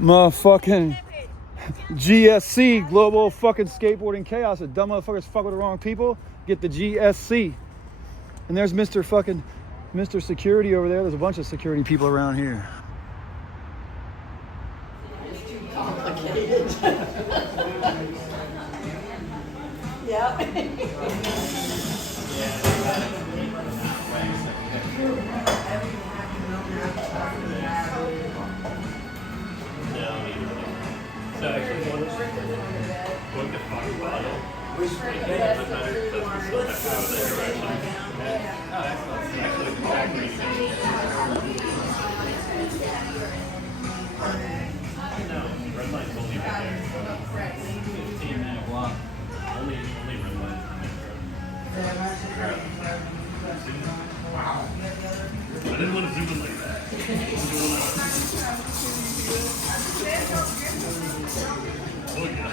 Motherfucking GSC, Global Fucking Skateboarding Chaos. The dumb motherfuckers fuck with the wrong people. Get the GSC. And there's Mr. Security over there. There's a bunch of security people around here. It's too complicated. Yeah. So actually, one to five bottle. Which one? That's the direction. Oh, that's actually the back reading. No, red line's only right there. 15-minute walk. Only red line. Wow. I didn't want to zoom in like that. Oh yeah.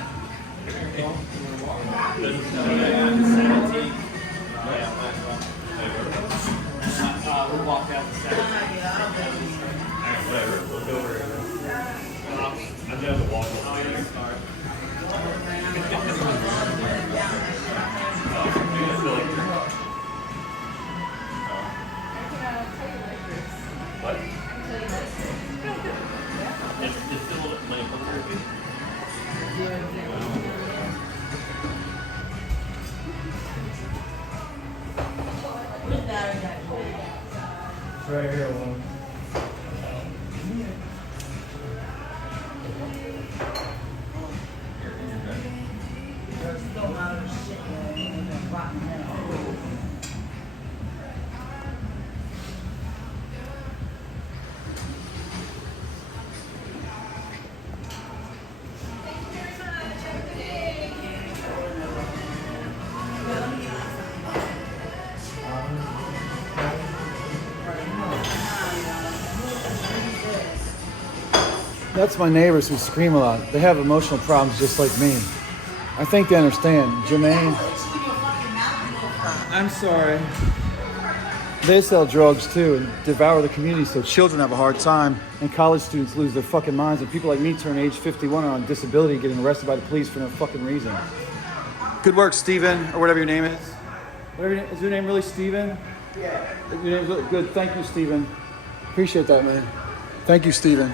We'll walk out the 17th. Alright, whatever. We'll go over it. I'm down the wall. Oh, you're smart. What? It's still my therapy. It's right here, one. That's my neighbors who scream a lot. They have emotional problems just like me. I think they understand. Jermaine. I'm sorry. They sell drugs too and devour the community, so children have a hard time and college students lose their fucking minds, and people like me turn age 51 are on disability getting arrested by the police for no fucking reason. Good work, Steven, or whatever your name is. Is your name really Steven? Yeah. Your name's good. Thank you, Steven. Appreciate that, man. Thank you, Steven.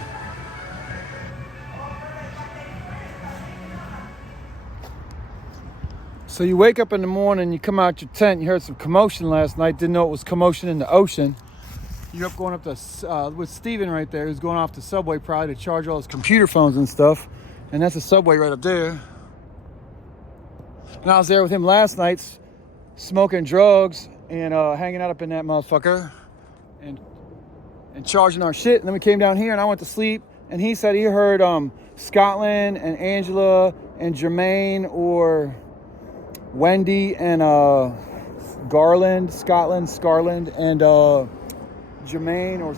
So you wake up in the morning, you come out your tent, you heard some commotion last night, didn't know it was commotion in the ocean. You're up going up to, with Steven right there, who's going off the subway probably to charge all his computer phones and stuff. And that's a subway right up there. And I was there with him last night, smoking drugs and hanging out up in that motherfucker and charging our shit. And then we came down here and I went to sleep. And he said he heard Scotland and Angela and Jermaine or Wendy and Scarland, and Jermaine, or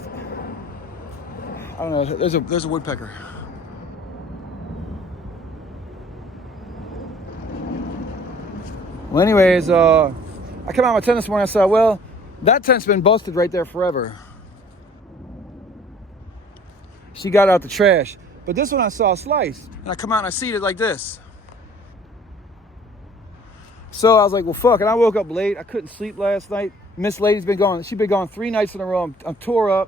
I don't know. There's a woodpecker. Well, anyways, I come out of my tent this morning. I said, well, that tent's been busted right there forever. She got out the trash, but this one I saw sliced, and I come out and I see it like this. So I was like, well, fuck. And I woke up late. I couldn't sleep last night. Miss Lady's been gone. She's been gone 3 nights in a row. I'm tore up.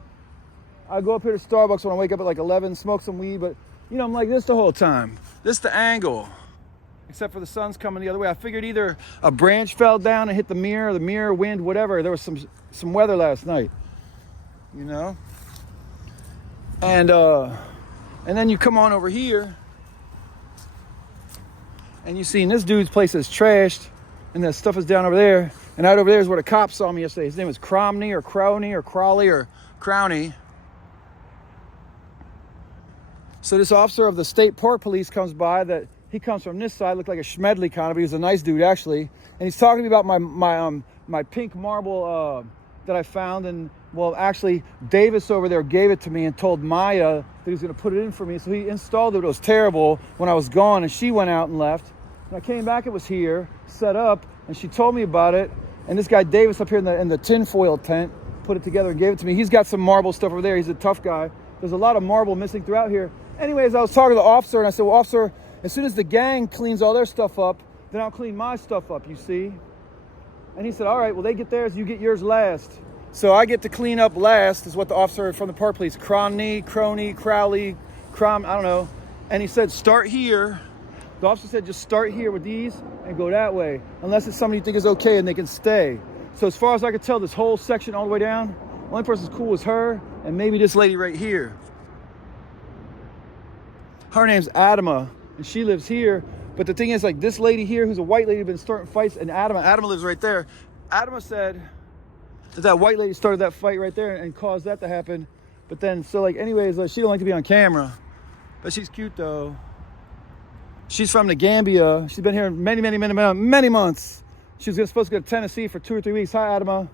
I go up here to Starbucks when I wake up at like 11, smoke some weed. But, you know, I'm like this the whole time. This the angle. Except for the sun's coming the other way. I figured either a branch fell down and hit the mirror, wind, whatever. There was some weather last night. You know? And then you come on over here. And you see this dude's place is trashed. And that stuff is down over there. And right over there is where the cops saw me yesterday. His name is Cromney or Crowney or Crawley or Crowney. So this officer of the state park police comes by. That he comes from this side, looked like a Schmedley kind of, but he was a nice dude actually. And he's talking to me about my pink marble that I found. And well, actually, Davis over there gave it to me and told Maya that he was going to put it in for me. So he installed it. It was terrible when I was gone, and she went out and left. And I came back, it was here, set up, and she told me about it. And this guy Davis up here in the tinfoil tent put it together and gave it to me. He's got some marble stuff over there. He's a tough guy. There's a lot of marble missing throughout here. Anyways, I was talking to the officer, and I said, well, officer, as soon as the gang cleans all their stuff up, then I'll clean my stuff up, you see? And he said, all right, well, they get theirs, you get yours last. So I get to clean up last, is what the officer from the park police, Crowley, I don't know. And he said, start here. The officer said, just start here with these and go that way, unless it's somebody you think is okay and they can stay. So as far as I could tell, this whole section all the way down, the only person who's cool is her and maybe this lady right here. Her name's Adama, and she lives here. But the thing is, like, this lady here, who's a white lady, been starting fights, and Adama lives right there. Adama said that white lady started that fight right there and caused that to happen. But then, so like, anyways, she don't like to be on camera. But she's cute, though. She's from the Gambia. She's been here many months. She was supposed to go to Tennessee for 2 or 3 weeks. Hi, Adama.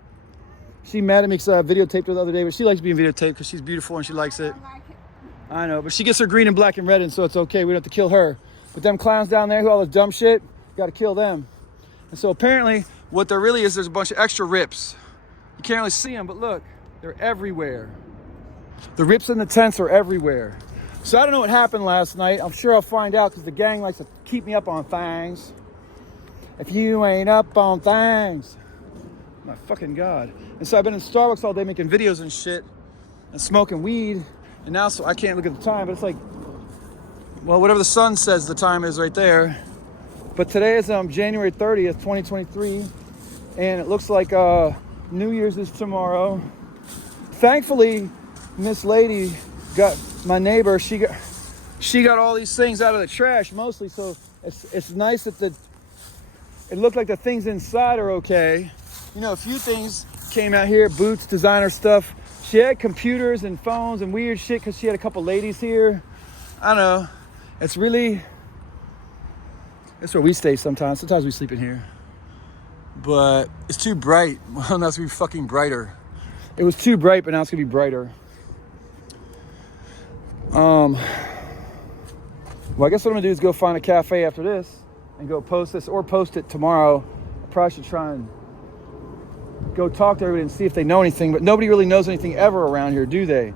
She mad at me because I videotaped her the other day, but she likes being videotaped because she's beautiful and she likes it. I know, but she gets her green and black and red, and so it's okay. We don't have to kill her. But them clowns down there who all the dumb shit, got to kill them. And so apparently, what there really is, there's a bunch of extra rips. You can't really see them, but look, they're everywhere. The rips in the tents are everywhere. So I don't know what happened last night. I'm sure I'll find out because the gang likes to keep me up on things. If you ain't up on things, my fucking God. And so I've been in Starbucks all day making videos and shit and smoking weed. And now, so I can't look at the time, but it's like, well, whatever the sun says the time is right there. But today is January 30th, 2023. And it looks like New Year's is tomorrow. Thankfully, Miss Lady got, my neighbor, she got all these things out of the trash mostly. So it's nice that it looked like the things inside are okay. You know, a few things came out here, boots, designer stuff. She had computers and phones and weird shit because she had a couple ladies here. I don't know. It's really, that's where we stay sometimes. Sometimes we sleep in here. But it's too bright. Well, now it's gonna be fucking brighter. It was too bright, but now it's gonna be brighter. Well, I guess what I'm gonna do is go find a cafe after this and go post this, or post it tomorrow. I probably should try and go talk to everybody and see if they know anything, but nobody really knows anything ever around here, do they?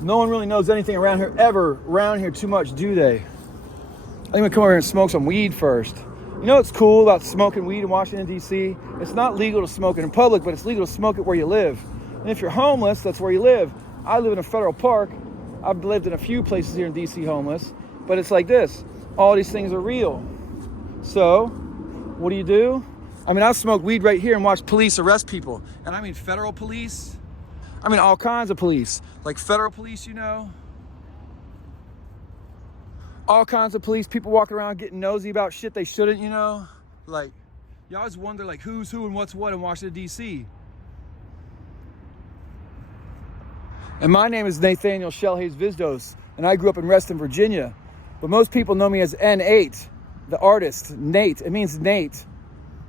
No one really knows anything around here too much, do they? I think I'm gonna come over here and smoke some weed first. You know what's cool about smoking weed in Washington, D.C.? It's not legal to smoke it in public, but it's legal to smoke it where you live. And if you're homeless, that's where you live. I live in a federal park. I've lived in a few places here in D.C. homeless, but it's like this. All these things are real. So, what do? I mean, I'll smoke weed right here and watch police arrest people. And I mean federal police. I mean all kinds of police. Like federal police, you know. All kinds of police, people walking around getting nosy about shit they shouldn't, you know. Like, you always wonder like who's who and what's what in Washington, D.C. And my name is Nathaniel Shellhays Vizdos, and I grew up in Reston, Virginia. But most people know me as N8, the artist, Nate. It means Nate.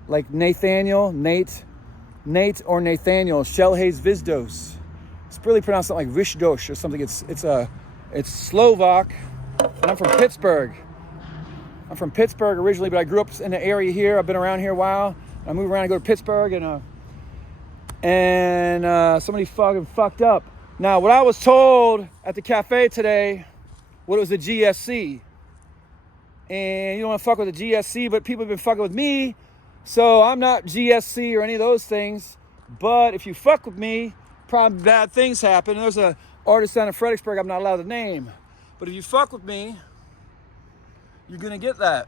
Like Nathaniel, Nate or Nathaniel, Shellhays Vizdos. It's really pronounced something like Vizdos or something. It's Slovak, and I'm from Pittsburgh. I'm from Pittsburgh originally, but I grew up in the area here. I've been around here a while. I move around and go to Pittsburgh, and somebody fucking fucked up. Now, what I was told at the cafe today, what it was a GSC. And you don't want to fuck with a GSC, but people have been fucking with me. So I'm not GSC or any of those things. But if you fuck with me, probably bad things happen. And there's an artist down in Fredericksburg I'm not allowed to name. But if you fuck with me, you're going to get that.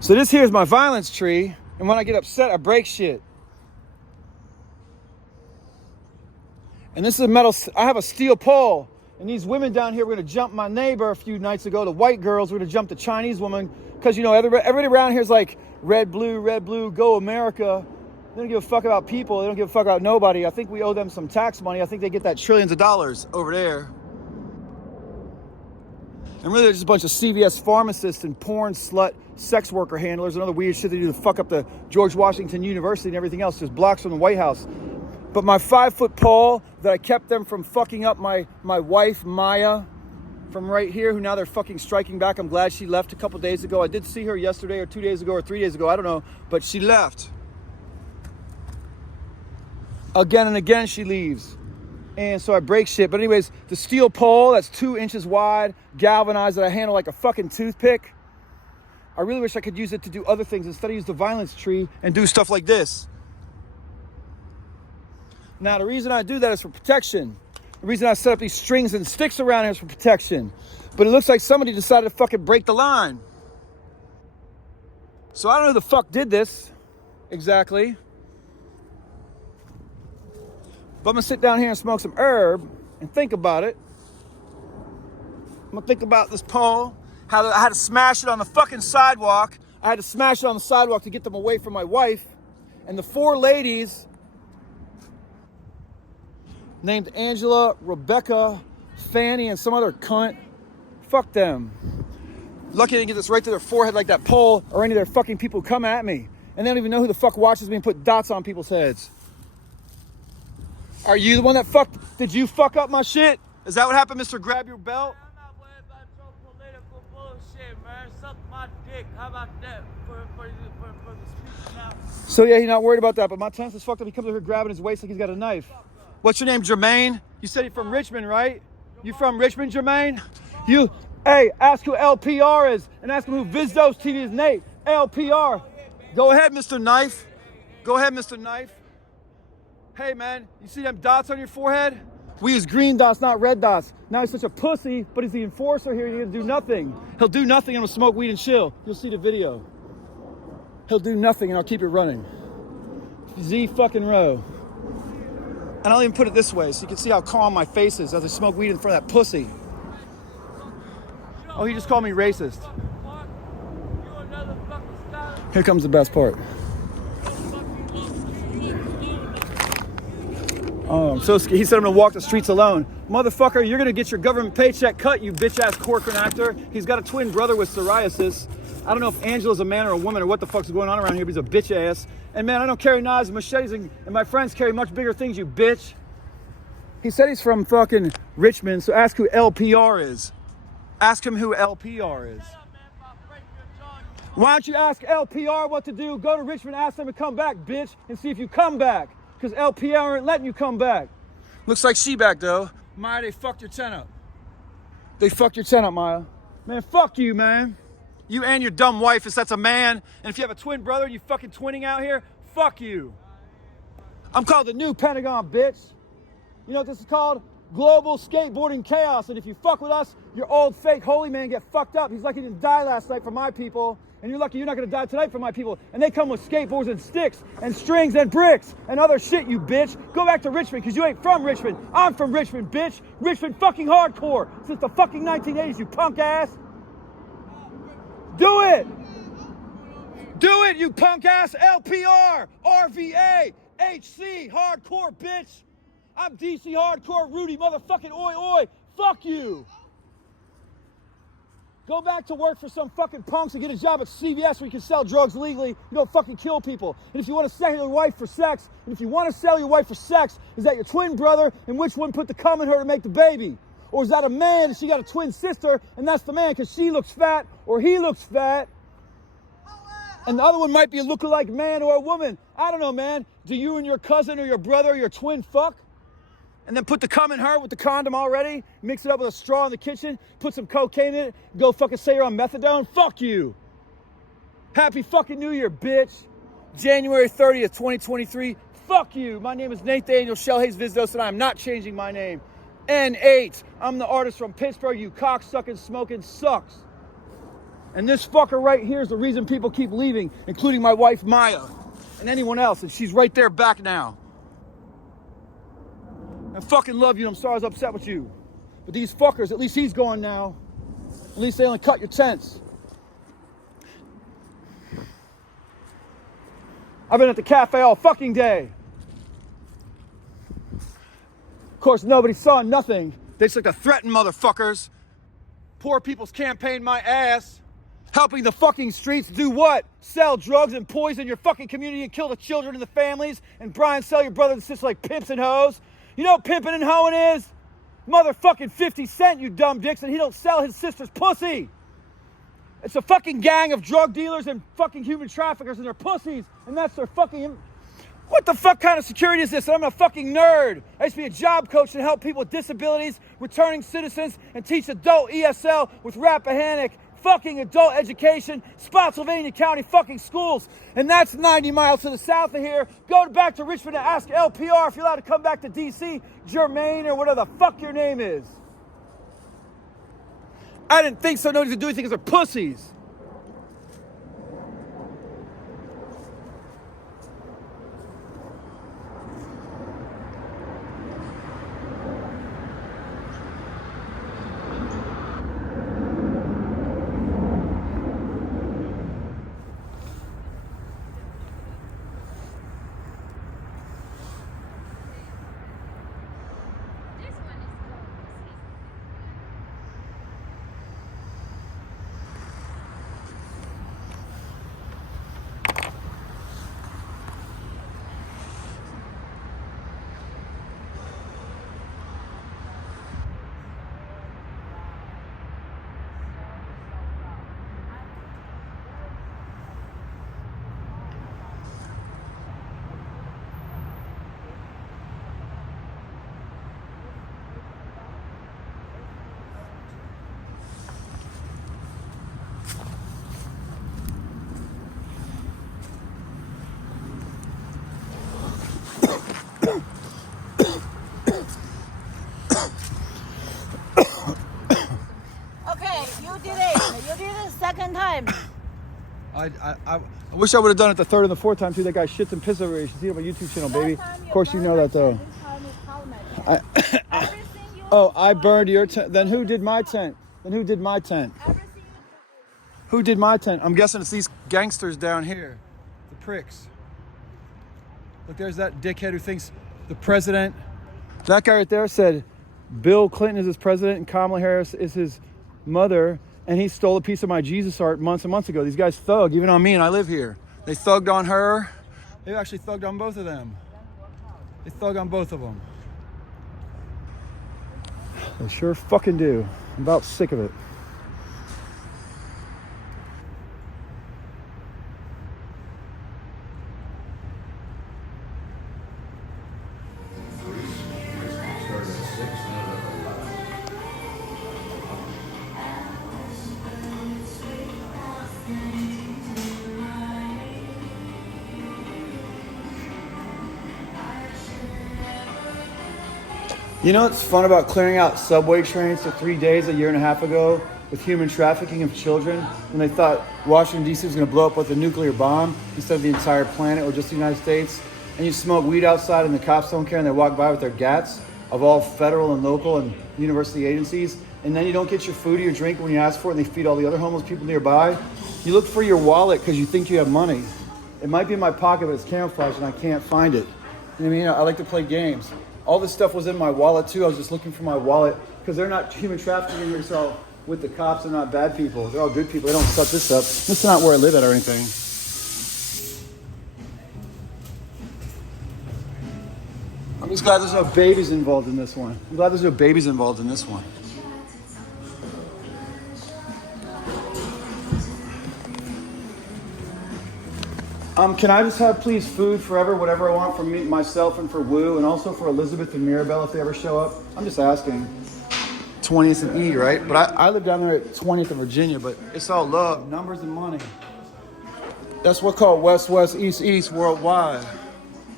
So this here is my violence tree, and when I get upset, I break shit. And this is a metal, I have a steel pole, and these women down here were gonna jump my neighbor a few nights ago. The white girls were gonna jump the Chinese woman, because you know, everybody around here is like, red, blue, go America. They don't give a fuck about people, they don't give a fuck about nobody. I think we owe them some tax money. I think they get that trillions of dollars over there. And really, they're just a bunch of CVS pharmacists and porn slut sex worker handlers and other weird shit they do to fuck up the George Washington University and everything else, just blocks from the White House. But my 5-foot pole that I kept them from fucking up my wife, Maya, from right here, who now they're fucking striking back. I'm glad she left a couple days ago. I did see her yesterday or 2 days ago or 3 days ago. I don't know. But she left. Again and again she leaves. And so I break shit. But anyways, the steel pole that's 2 inches wide, galvanized, that I handle like a fucking toothpick. I really wish I could use it to do other things instead of use the violence tree and do stuff like this. Now, the reason I do that is for protection. The reason I set up these strings and sticks around here is for protection. But it looks like somebody decided to fucking break the line. So I don't know who the fuck did this exactly. But I'm gonna sit down here and smoke some herb and think about it. I'm gonna think about this pole, how I had to smash it on the fucking sidewalk. I had to smash it on the sidewalk to get them away from my wife. And the 4 ladies named Angela, Rebecca, Fanny, and some other cunt. Fuck them. Lucky I didn't get this right to their forehead like that pole or any of their fucking people who come at me. And they don't even know who the fuck watches me and put dots on people's heads. Are you the one that fucked? Did you fuck up my shit? Is that what happened, Mr. Grab Your Belt? I'm not worried about your political bullshit, man. Suck my dick. How about that for the speech now? So yeah, he's not worried about that, but my tennis is fucked up. He comes over here grabbing his waist like he's got a knife. What's your name, Jermaine? You said you're from Richmond, right? You from Richmond, Jermaine? You, hey, ask who LPR is and ask him who Vizdo's TV is. Nate, LPR. Go ahead, Mr. Knife. Go ahead, Mr. Knife. Hey, man, you see them dots on your forehead? We use green dots, not red dots. Now he's such a pussy, but he's the enforcer here. He'll do nothing. He'll do nothing and he'll smoke weed and chill. You'll see the video. He'll do nothing and I'll keep it running. Z fucking row. And I'll even put it this way so you can see how calm my face is as I smoke weed in front of that pussy. Oh, he just called me racist. Here comes the best part. Oh, I'm so scared. He said I'm gonna walk the streets alone. Motherfucker, you're gonna get your government paycheck cut, you bitch-ass Corcoran actor. He's got a twin brother with psoriasis. I don't know if Angela's a man or a woman or what the fuck's going on around here, but he's a bitch-ass. And man, I don't carry knives and machetes, and my friends carry much bigger things, you bitch. He said he's from fucking Richmond, so ask who LPR is. Ask him who LPR is. Why don't you ask LPR what to do? Go to Richmond, ask them to come back, bitch, and see if you come back. Because LPR aren't letting you come back. Looks like she back, though. Maya, they fucked your tent up. They fucked your tent up, Maya. Man, fuck you, man. You and your dumb wife, if that's a man. And if you have a twin brother and you fucking twinning out here, fuck you. I'm called the new Pentagon, bitch. You know what this is called? Global skateboarding chaos. And if you fuck with us, your old fake holy man get fucked up. He's lucky he didn't die last night for my people. And you're lucky you're not gonna die tonight for my people. And they come with skateboards and sticks and strings and bricks and other shit, you bitch. Go back to Richmond, because you ain't from Richmond. I'm from Richmond, bitch. Richmond fucking hardcore since the fucking 1980s, you punk ass. Do it! Do it, you punk ass. LPR, RVA, HC, hardcore, bitch. I'm DC hardcore, Rudy, motherfucking oi oi. Fuck you. Go back to work for some fucking punks and get a job at CVS where you can sell drugs legally. You don't fucking kill people. And if you want to sell your wife for sex, is that your twin brother, and which one put the cum in her to make the baby? Or is that a man and she got a twin sister, and that's the man because she looks fat or he looks fat? And the other one might be a lookalike man or a woman. I don't know, man. Do you and your cousin or your brother or your twin fuck? And then put the cum in her with the condom already, mix it up with a straw in the kitchen, put some cocaine in it, go fucking say you're on methadone? Fuck you. Happy fucking New Year, bitch. January 30th, 2023. Fuck you. My name is Nathaniel Shellhays Vizdos, and I'm not changing my name. N8. I'm the artist from Pittsburgh, you cocksucking, smoking sucks. And this fucker right here is the reason people keep leaving, including my wife, Maya, and anyone else, and she's right there back now. I fucking love you. I'm sorry I was upset with you. But these fuckers, at least he's gone now. At least they only cut your tents. I've been at the cafe all fucking day. Of course, nobody saw nothing. They just like to threaten motherfuckers. Poor people's campaign my ass. Helping the fucking streets do what? Sell drugs and poison your fucking community and kill the children and the families and Brian sell your brothers and sisters like pimps and hoes. You know what pimping and hoeing is? Motherfucking 50 Cent, you dumb dicks, and he don't sell his sister's pussy. It's a fucking gang of drug dealers and fucking human traffickers and their pussies, and that's their fucking... What the fuck kind of security is this? I'm a fucking nerd. I used to be a job coach and help people with disabilities, returning citizens, and teach adult ESL with Rappahannock, fucking adult education, Spotsylvania County fucking schools. And that's 90 miles to the south of here. Go back to Richmond and ask LPR if you're allowed to come back to DC, Jermaine, or whatever the fuck your name is. I didn't think so. Nobody's gonna do anything because they're pussies. Second time. I wish I would have done it the third and the fourth time too. That guy shits and piss over here. You should see it on my YouTube channel, baby. Of course you know that though. I burned your tent. Then who did my tent? Who did my tent? I'm guessing it's these gangsters down here. The pricks. Look, there's that dickhead who thinks the president. That guy right there said Bill Clinton is his president and Kamala Harris is his mother. And he stole a piece of my Jesus art months and months ago. These guys thug, even on me, and I live here. They thugged on her. They actually thugged on both of them. They thug on both of them. They sure fucking do. I'm about sick of it. You know what's fun about clearing out subway trains for 3 days a year and a half ago with human trafficking of children when they thought Washington, D.C. was going to blow up with a nuclear bomb instead of the entire planet or just the United States? And you smoke weed outside and the cops don't care and they walk by with their gats of all federal and local and university agencies, and then you don't get your food or your drink when you ask for it and they feed all the other homeless people nearby. You look for your wallet because you think you have money. It might be in my pocket, but it's camouflaged and I can't find it. You know what I mean? I like to play games. All this stuff was in my wallet too. I was just looking for my wallet because they're not human trafficking here. So with the cops, they're not bad people. They're all good people. They don't suck this up. This is not where I live at or anything. I'm just glad there's no babies involved in this one. I'm glad there's no babies involved in this one. Can I just have, please, food forever, whatever I want for me, myself and for Wu, and also for Elizabeth and Mirabelle if they ever show up? I'm just asking. 20th and E, right? But I live down there at 20th and Virginia, but it's all love, numbers and money. That's what's called West, West, East, East worldwide.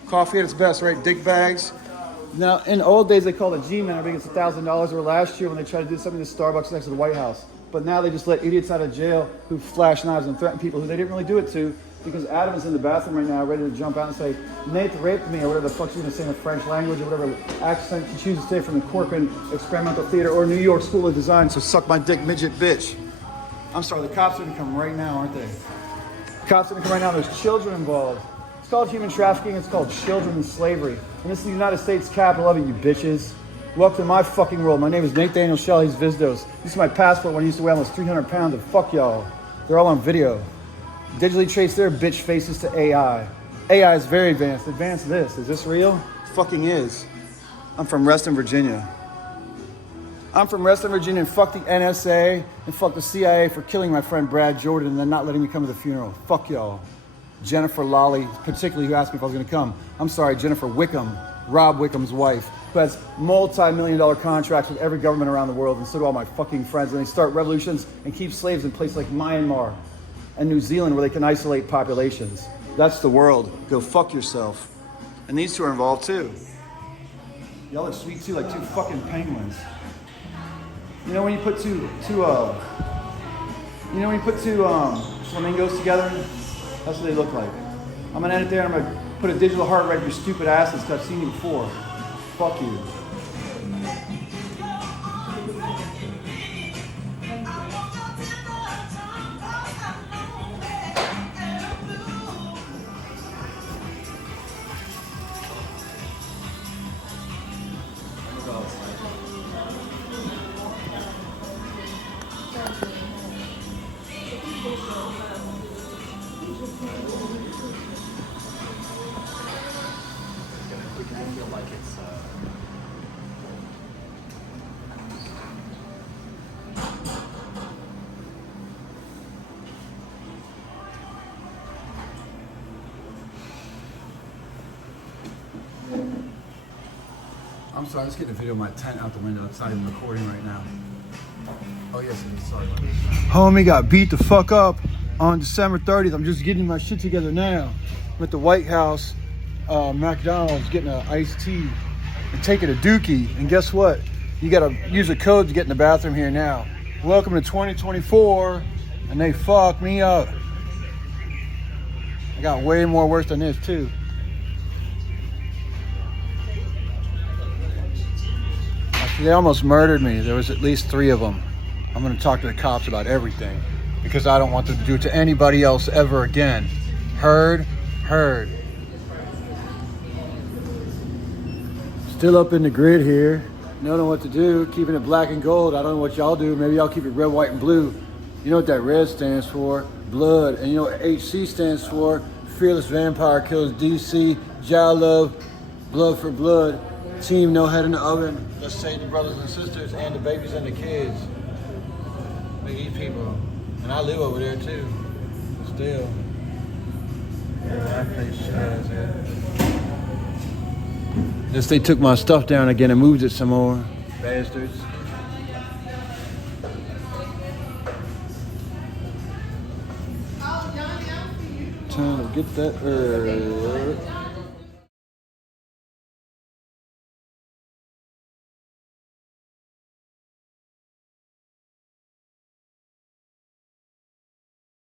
Coffee at its best, right? Dick bags. Now, in the old days, they called it G-Man. I think it's $1,000 or last year when they tried to do something at Starbucks next to the White House. But now they just let idiots out of jail who flash knives and threaten people who they didn't really do it to. Because Adam is in the bathroom right now, ready to jump out and say, Nate raped me, or whatever the fuck she's gonna say in the French language, or whatever accent she chooses to say from the Corcoran Experimental Theater or New York School of Design. So suck my dick, midget bitch. I'm sorry, the cops are gonna come right now, aren't they? The cops are gonna come right now. There's children involved. It's called human trafficking. It's called children and slavery. And this is the United States capital of it, you bitches. Welcome to my fucking world. My name is Nate Daniel Shell. He's Vizdos. This is my passport when I used to weigh almost 300 pounds. And fuck y'all. They're all on video. Digitally trace their bitch faces to AI. AI is very advanced. Advanced this. Is this real? It fucking is. I'm from Reston, Virginia. I'm from Reston, Virginia, and fuck the NSA and fuck the CIA for killing my friend Brad Jordan and then not letting me come to the funeral. Fuck y'all. Jennifer Lolly, particularly, who asked me if I was going to come. I'm sorry, Jennifer Wickham, Rob Wickham's wife, who has multi-million-dollar contracts with every government around the world, and so do all my fucking friends. And they start revolutions and keep slaves in places like Myanmar and New Zealand where they can isolate populations. That's the world. Go fuck yourself. And these two are involved too. Y'all look sweet too, like two fucking penguins. You know when you put two flamingos together? That's what they look like. I'm gonna end it there and I'm gonna put a digital heart right in your stupid asses because I've seen you before. Fuck you. I'm sorry, let's get the video of my tent out the window. It's not even recording right now. Oh yes, it is. Sorry. Homie got beat the fuck up on December 30th. I'm just getting my shit together now. I'm at the White House, McDonald's, getting an iced tea and taking a dookie. And guess what? You gotta use a code to get in the bathroom here now. Welcome to 2024, and they fucked me up. I got way more worse than this too. They almost murdered me. There was at least 3 of them. I'm gonna talk to the cops about everything because I don't want them to do it to anybody else ever again. Heard? Heard. Still up in the grid here. Don't know what to do. Keeping it black and gold. I don't know what y'all do. Maybe y'all keep it red, white, and blue. You know what that red stands for? Blood. And you know what HC stands for? Fearless Vampire Kills DC. Jah Love. Blood for blood. Team No Head in the Oven. Let's save the brothers and sisters and the babies and the kids. We eat people. And I live over there too. Still. That place has it. Just they took my stuff down again and moved it some more. Bastards. Trying to get that